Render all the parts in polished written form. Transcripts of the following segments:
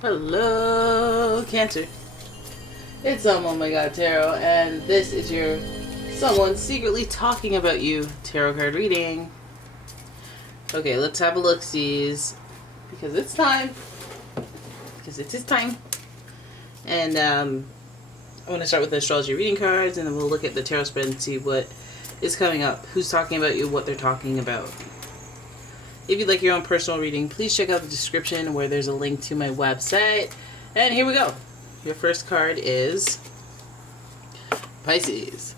Hello, Cancer. It's umomgtarot, and this is your someone secretly talking about you tarot card reading. Okay, let's have a look-sees because it's time. Because it is time. And I'm going to start with the astrology reading cards, and then we'll look at the tarot spread and see what is coming up, who's talking about you, what they're talking about. If you'd like your own personal reading, please check out the description where there's a link to my website. And here we go. Your first card is Pisces.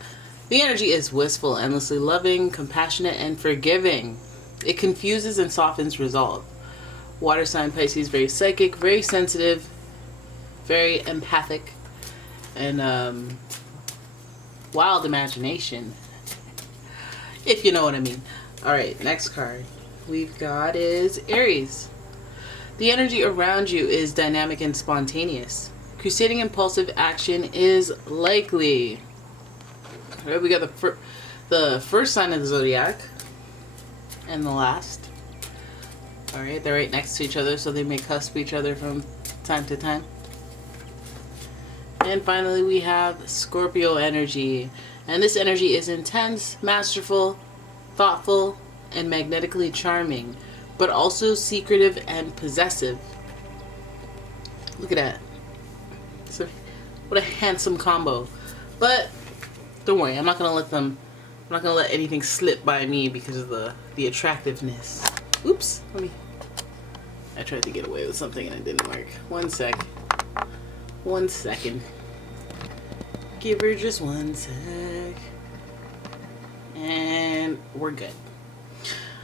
The energy is wistful, endlessly loving, compassionate, and forgiving. It confuses and softens resolve. Water sign Pisces, very psychic, very sensitive, very empathic, and wild imagination, if you know what I mean. Alright, next card we've got is Aries. The energy around you is dynamic and spontaneous. Crusading impulsive action is likely. Alright, we got the first sign of the zodiac and the last. Alright, they're right next to each other, so they may cusp each other from time to time. And finally we have Scorpio energy. And this energy is intense, masterful, thoughtful, and magnetically charming, but also secretive and possessive. Look at that. So, what a handsome combo. But don't worry, I'm not gonna let anything slip by me because of the attractiveness. Oops, I tried to get away with something and it didn't work. One second. Give her just 1 sec. And we're good.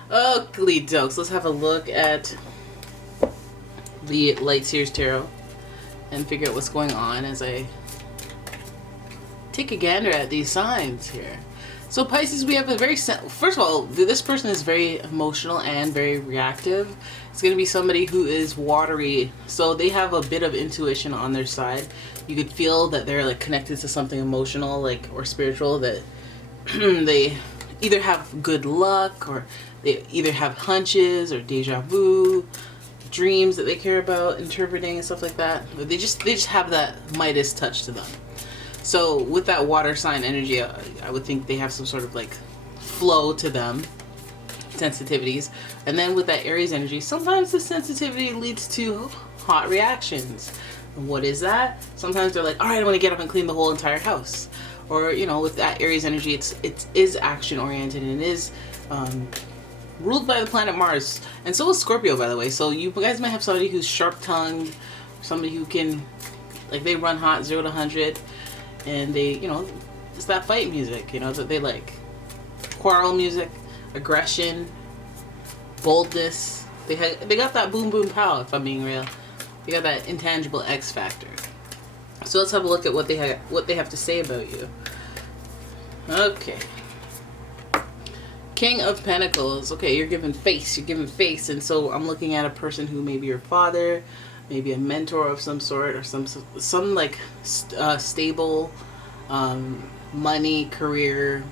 Ugly dokes. Let's have a look at the Light Seers Tarot and figure out what's going on as I take a gander at these signs here. So Pisces, we have a very first of all, this person is very emotional and very reactive. It's going to be somebody who is watery, so they have a bit of intuition on their side. You could feel that they're like connected to something emotional, like, or spiritual, that they either have good luck, or they either have hunches or deja vu, dreams that they care about interpreting and stuff like that. They just have that Midas touch to them. So with that water sign energy, I would think they have some sort of like flow to them, sensitivities. And then with that Aries energy, sometimes the sensitivity leads to hot reactions. And what is that? Sometimes they're like, all right, I want to get up and clean the whole entire house. Or, you know, with that Aries energy, it is action oriented, and it is ruled by the planet Mars. And so is Scorpio, by the way. So you guys might have somebody who's sharp tongued, somebody who can, like, they run hot 0 to 100, and they, you know, it's that fight music, you know, that they like. Quarrel music, aggression, boldness. They got that boom boom pow, if I'm being real. They got that intangible X factor. So let's have a look at what they have to say about you. Okay. King of Pentacles. Okay, you're given face. And so I'm looking at a person who may be your father, maybe a mentor of some sort, or some like stable money, career,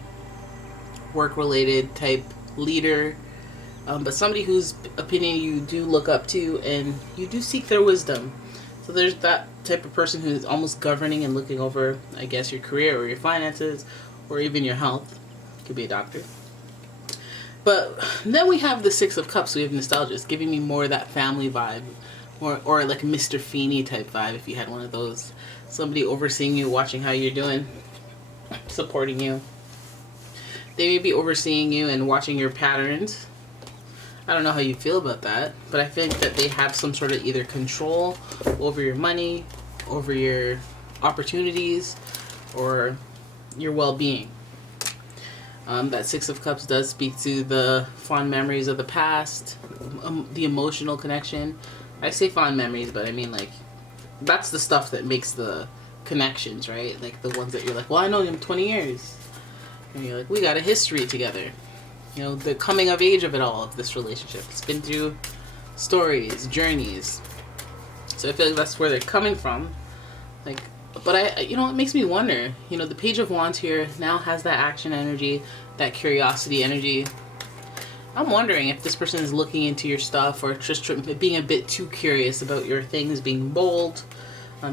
work-related type leader. But somebody whose opinion you do look up to and you do seek their wisdom. So there's that type of person who's almost governing and looking over, I guess, your career or your finances or even your health. Could be a doctor. But then we have the Six of Cups. We have nostalgia, giving me more of that family vibe, or like Mr. Feeney type vibe if you had one of those. Somebody overseeing you, watching how you're doing, supporting you. They may be overseeing you and watching your patterns. I don't know how you feel about that, but I think that they have some sort of either control over your money, over your opportunities, or your well-being. That Six of Cups does speak to the fond memories of the past, the emotional connection. I say fond memories, but I mean, like, that's the stuff that makes the connections, right? Like the ones that you're like, well, I know him 20 years. And you're like, we got a history together. You know, the coming of age of it all, of this relationship. It's been through stories, journeys. So I feel like that's where they're coming from. Like, but you know, it makes me wonder. You know, the Page of Wands here now has that action energy, that curiosity energy. I'm wondering if this person is looking into your stuff or just being a bit too curious about your things, being bold,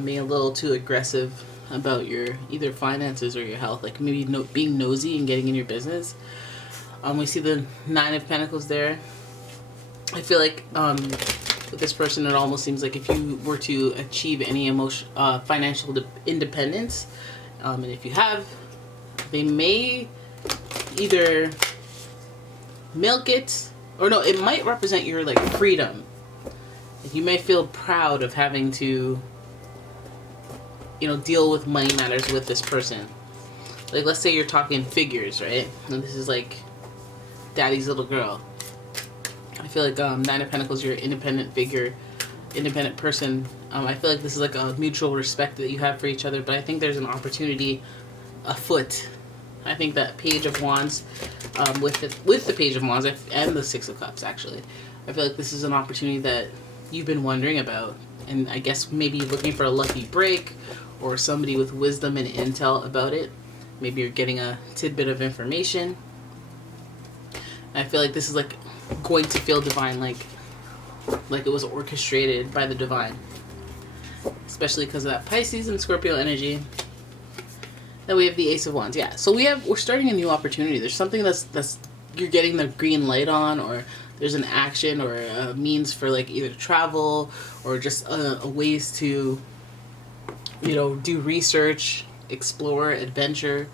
being a little too aggressive about your either finances or your health, like maybe being nosy and getting in your business. We see the 9 of Pentacles there. I feel like with this person, it almost seems like if you were to achieve any financial independence, and if you have, they may either milk it, or no, it might represent your like freedom. You may feel proud of having to, you know, deal with money matters with this person. Like, let's say you're talking figures, right? And this is like daddy's little girl. I feel like 9 of Pentacles, you're an independent figure, independent person. I feel like this is like a mutual respect that you have for each other, but I think there's an opportunity afoot. I think that Page of Wands, with the Page of Wands and the 6 of Cups, actually, I feel like this is an opportunity that you've been wondering about, and I guess maybe looking for a lucky break or somebody with wisdom and intel about it. Maybe you're getting a tidbit of information. I feel like this is like going to feel divine, like it was orchestrated by the divine, especially because of that Pisces and Scorpio energy. Then we have the Ace of Wands. Yeah, so we're starting a new opportunity. There's something that's you're getting the green light on, or there's an action or a means for like either travel or just a ways to, you know, do research, explore, adventure,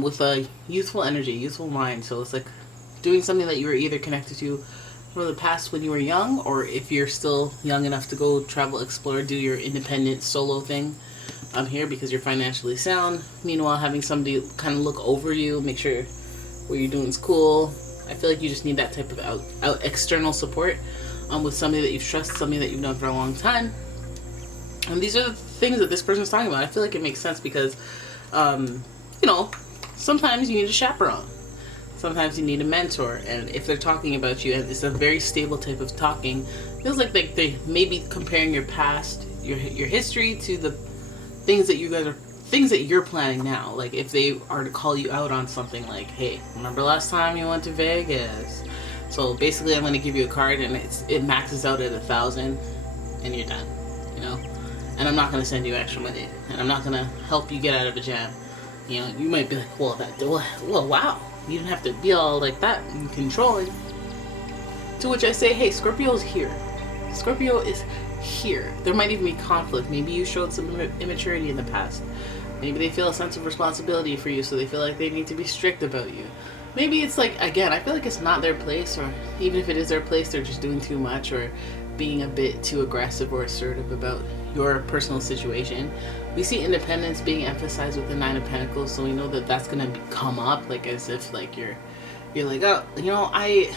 with a youthful energy, youthful mind. So it's like doing something that you were either connected to from the past when you were young, or if you're still young enough to go travel, explore, do your independent solo thing. Here because you're financially sound. Meanwhile, having somebody kind of look over you, make sure what you're doing is cool. I feel like you just need that type of out external support with somebody that you trust, somebody that you've known for a long time. And these are the things that this person's talking about. I feel like it makes sense because, you know, sometimes you need a chaperone. Sometimes you need a mentor. And if they're talking about you, and it's a very stable type of talking, feels like they may be comparing your past, your history to the things that you're planning now. Like if they are to call you out on something, like, hey, remember last time you went to Vegas? So basically I'm going to give you a card and it maxes out at 1,000 and you're done, you know? And I'm not going to send you extra money, and I'm not going to help you get out of a jam. You know, you might be like, well, wow, you didn't have to be all like that and controlling. To which I say, hey, Scorpio is here. Scorpio is here. There might even be conflict. Maybe you showed some immaturity in the past. Maybe they feel a sense of responsibility for you, so they feel like they need to be strict about you. Maybe it's like, again, I feel like it's not their place, or even if it is their place, they're just doing too much or being a bit too aggressive or assertive about your personal situation. We see independence being emphasized with the 9 of Pentacles, so we know that that's going to come up, like as if like you're like, oh, you know, I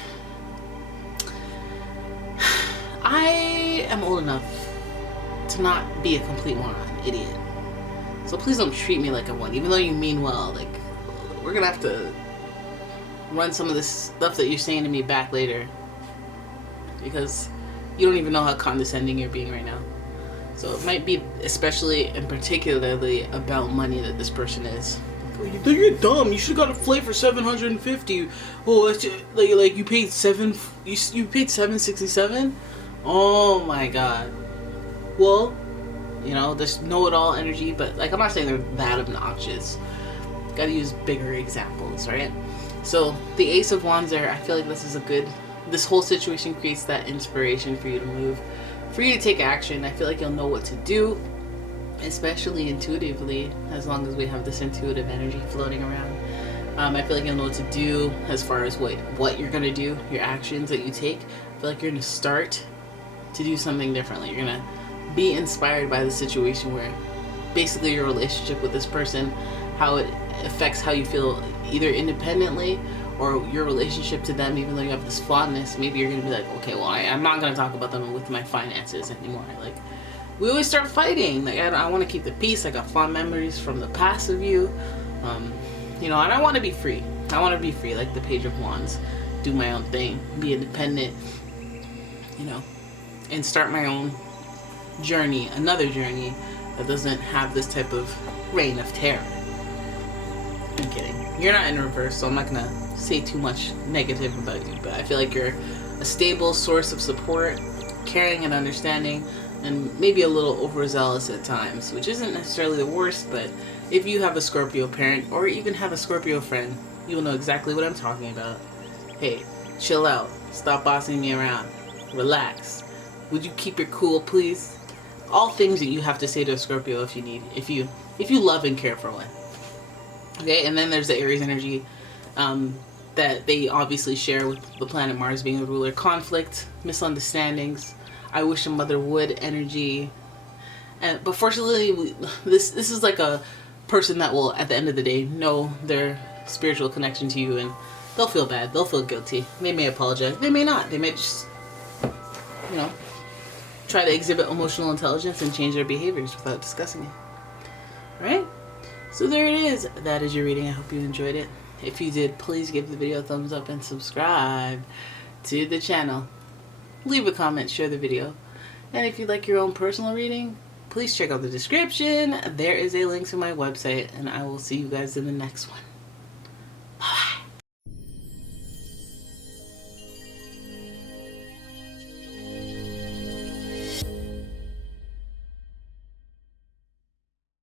am old enough to not be a complete moron, idiot. So please don't treat me like a one, even though you mean well. Like, we're gonna have to run some of this stuff that you're saying to me back later, because you don't even know how condescending you're being right now. So it might be especially and particularly about money that this person is. You're dumb. You should have got a flight for $750. Well, it's just, like you paid you paid $767. Oh my god. Well, you know, there's know-it-all energy, but like I'm not saying they're that obnoxious. Gotta use bigger examples, right? So the Ace of Wands there, I feel like this whole situation creates that inspiration for you to move, for you to take action. I feel like you'll know what to do, especially intuitively, as long as we have this intuitive energy floating around. I feel like you'll know what to do as far as what you're gonna do, your actions that you take. I feel like you're gonna start to do something differently. You're gonna be inspired by the situation where basically your relationship with this person, how it affects how you feel either independently or your relationship to them. Even though you have this fondness, maybe you're gonna be like, okay, well, I'm not gonna talk about them with my finances anymore. Like, we always start fighting. Like, I want to keep the peace. I got fond memories from the past of you, you know, and I want to be free. I want to be free, like the Page of Wands, do my own thing, be independent, you know, and start my own journey, another journey that doesn't have this type of reign of terror. I'm kidding. You're not in reverse, so I'm not gonna say too much negative about you, but I feel like you're a stable source of support, caring and understanding, and maybe a little overzealous at times, which isn't necessarily the worst, but if you have a Scorpio parent or even have a Scorpio friend, you'll know exactly what I'm talking about. Hey, chill out. Stop bossing me around. Relax. Would you keep your cool, please? All things that you have to say to a Scorpio if you love and care for one. Okay, and then there's the Aries energy that they obviously share with the planet Mars being the ruler. Conflict, misunderstandings, I wish a mother would energy. But fortunately, this is like a person that will, at the end of the day, know their spiritual connection to you, and they'll feel bad. They'll feel guilty. They may apologize. They may not. They may just, try to exhibit emotional intelligence and change their behaviors without discussing it. Alright? So there it is. That is your reading. I hope you enjoyed it. If you did, please give the video a thumbs up and subscribe to the channel. Leave a comment, share the video. And if you'd like your own personal reading, please check out the description. There is a link to my website, and I will see you guys in the next one.